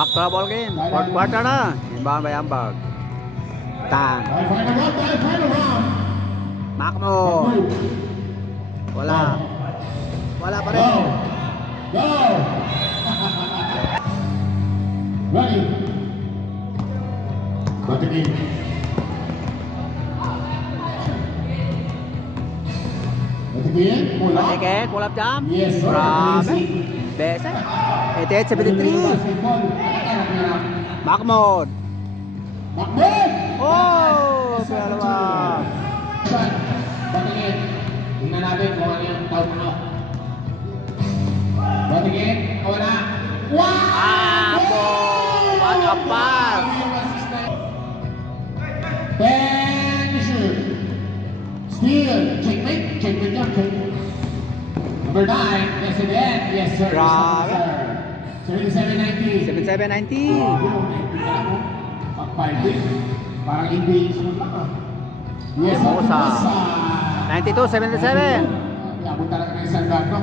Back to the ball game. Fourth quarter na. Imbang by ambag. Tan. Makmo. Wala. Wala pa rin. Go! Ready? Patingin. Patingin? Pull up? Patingin? Pull up jump? Yes, sir. Grabe. Besa. 88-73. Makmod. Makmod! Oh! Palawa. Patingin. Tingnan natin kung ano yung tawag mo. Patingin. Wala. Wow! Apo! What a pass! 10 shoot. Steal. Checkmate. Checkmate jump. Number 9. Yes, it is. Yes, sir. Grabe. 77-90. 77-90. Pag-5 parang invasion lang ah. Yes, Mosa. Mosa. 92-77. Abot talaga ng isang gato.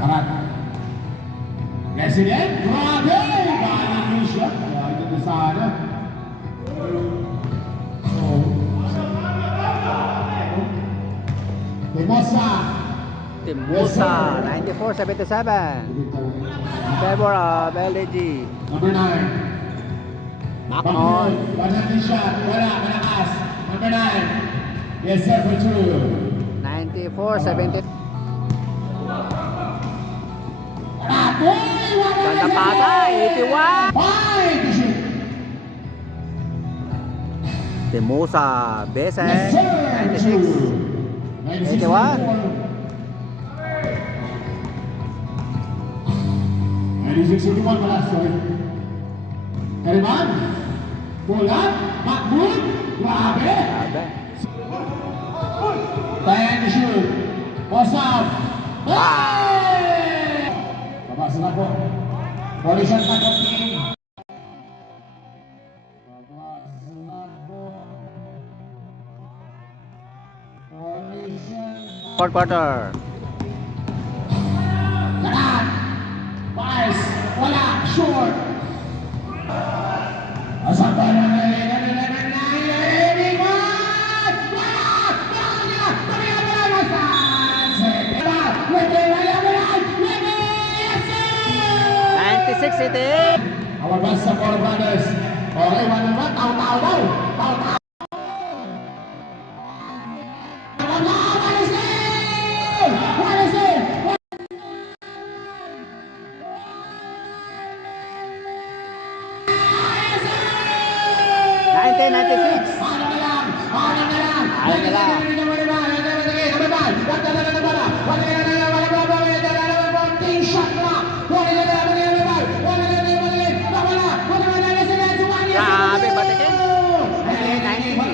Karat. President, grabe! Galing mo siya. Kaya ito na sana. Timosa. Timusa. 94-77. In favor of LDG. Number 9. Makmod. One handed shot. Wala. Malakas. Number 9. Yes, sir, for 2. 94-70. Atoy! Ganda pasa. 81. 5 to shoot. Timusa. Besen. Yes, sir. 96. 81. 96-81 pala, sorry. Kariman. Bulat. Makbul. Grabe. Grabe. 10 to shoot. Post up. Wow. Babasa na po. Position na po, team. Babasa na po. Position. Fourth quarter. Karat. Pass. Wala. Short. Asa pa na City. Our best support brothers. Okay, one naman. Tao-tao daw. Tao-tao. What is it? What is it? 1996. Ano na lang? Ano na lang? Ano na lang? Grabe, batikin. 19.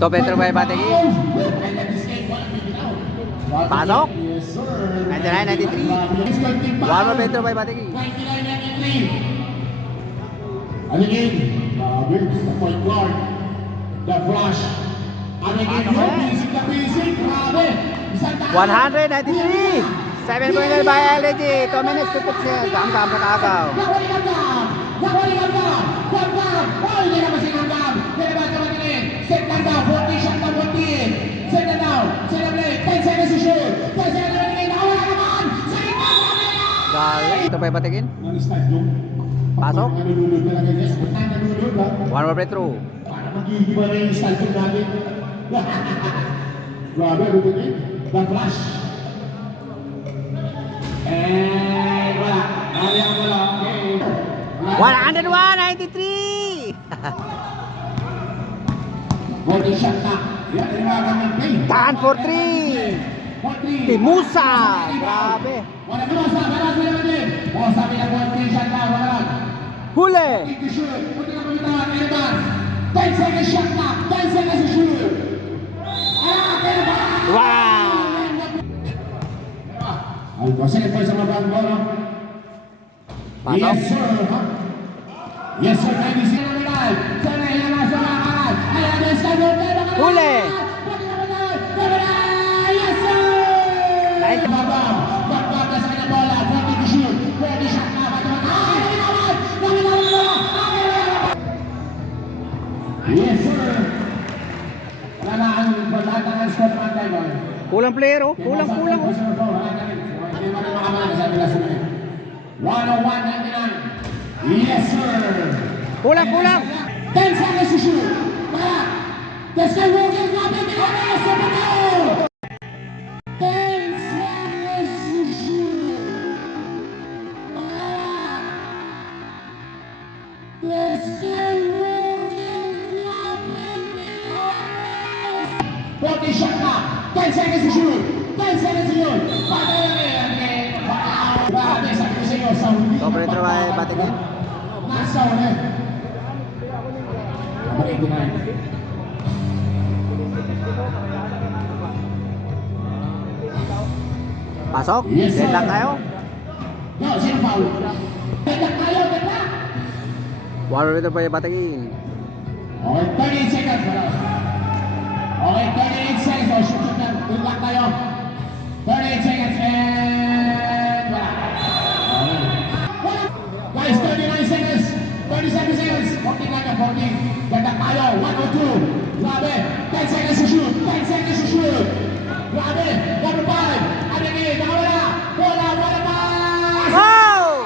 To Petro by Bategi. Pasok. 99-93. One more Petro by Bategi. 99-93. Alingin. Grabe. The point guard. The flash. Alingin yun. Basic na basic. Grabe. 193. 7 points by LDG. 2 minutes 56. Gam-gam nakagaw. Nakuha ka ba? Oh, hindi naman sinanggap. Hindi naman sa matingin. Set lang daw. 40 shot na 40. Set na daw. Set na play. 10 seconds to shoot. 10 seconds na matingin. Nakawala naman. Set na naman. Galing. Ito by Bategin. Pasok. Nanululod talaga guys. Nanululod ba? One more Petro. Para magigiba na yung style team natin. Grabe, butigin. The flash. And wala. Kaya wala. Okay. 101-93. Body shot na. Yan yung mga kanyang play. Tan for 3. Timusa. Grabe. Wala ko sa balas mo naman din. O sabi na body shot na. Wala. Huli. Take the shoot. Punta ka bitawan. Ereban. 10 seconds shot clock. 10 seconds to shoot. Ereban. Wow! Algo, second place sama Bang Bono. Pasok. Yes sir. Yes sir. 96. Sana yan ang sumakat. Ayan ang schedule. Huli. Yes sir. Babang. Bagbaba sa kanya bola. 20 to shoot. 20 shot na. Yes sir. Wala na ang lahat ng score man tayo. Kulang player oh. Kulang. Oh. 101.99. Yes, sir. Kulang. 10 seconds to shoot. Back. Let's go, Rogan. Grabe, grabe. Super 10 seconds to shoot. Back. Let's go, Rogan. Grabe. 40 shot clock. 10 seconds to shoot. 10 seconds to shoot. Grabe, sabi ko sa inyo, sa huli. Sobre trabaho Batingin. Nasa huli. Number 89. Pasok. Yes, sir. Dead lang tayo. No, sino foul? Deadlock tayo, deadlock. Wala rito pa yung Batingin. Okay, 38 seconds. Okay, 38 seconds. O, shoot na. Deadlock tayo. 38 seconds and wala. Okay. Guys, 39 seconds. 37 seconds. 14 lang yan, 14. Deadlock tayo. 102. Grabe. 10 seconds to shoot. 10 seconds to shoot. Grabe. Number 5. Ano yun? Nakawala. Wala pa. Wow!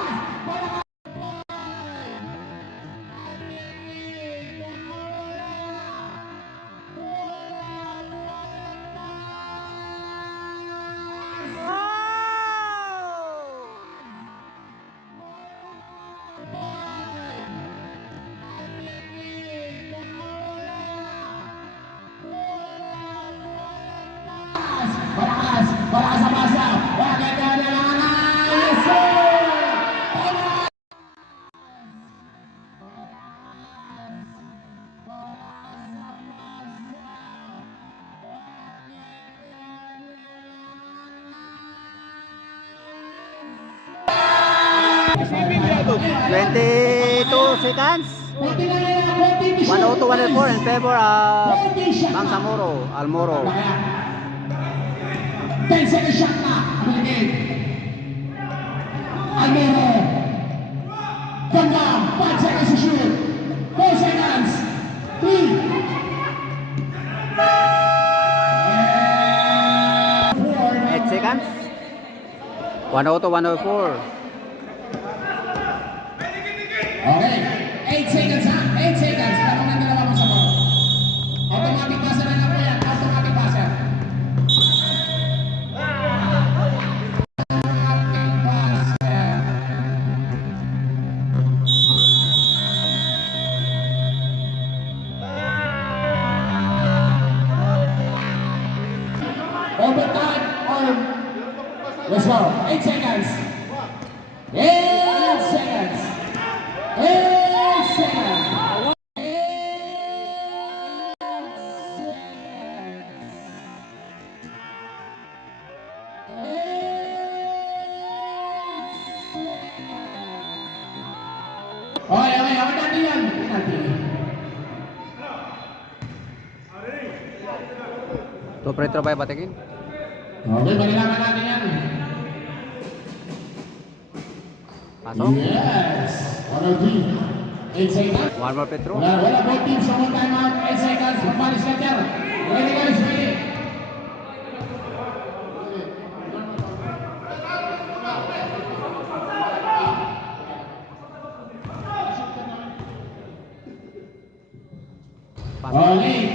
Malakas ang pasa. Maganda na lang. Yes, sir! Twenty-two seconds. 102-104 in favor of Bang Samoro, Almoro. 10 seconds shot na. Almoro. Ganda. 5 seconds to shoot. 4 seconds. 3. 8 seconds. 102-104. Okay. 8 seconds ha. 8 seconds. Tanong ng dalawa mo sa ball. Automatic passer na lang po yan. Automatic passer. Overtime or let's go. 8 seconds. 8 seconds. 8 seconds. Okay, natin yan. To pretro ba yung Batingin? Okay, manilaman natin yan. Pasok. Yes. 8 seconds. One more Petro. Wala both teams sa one time out. 8 seconds. Papalis na dyan. Ready guys, ready. Pasok. Okay,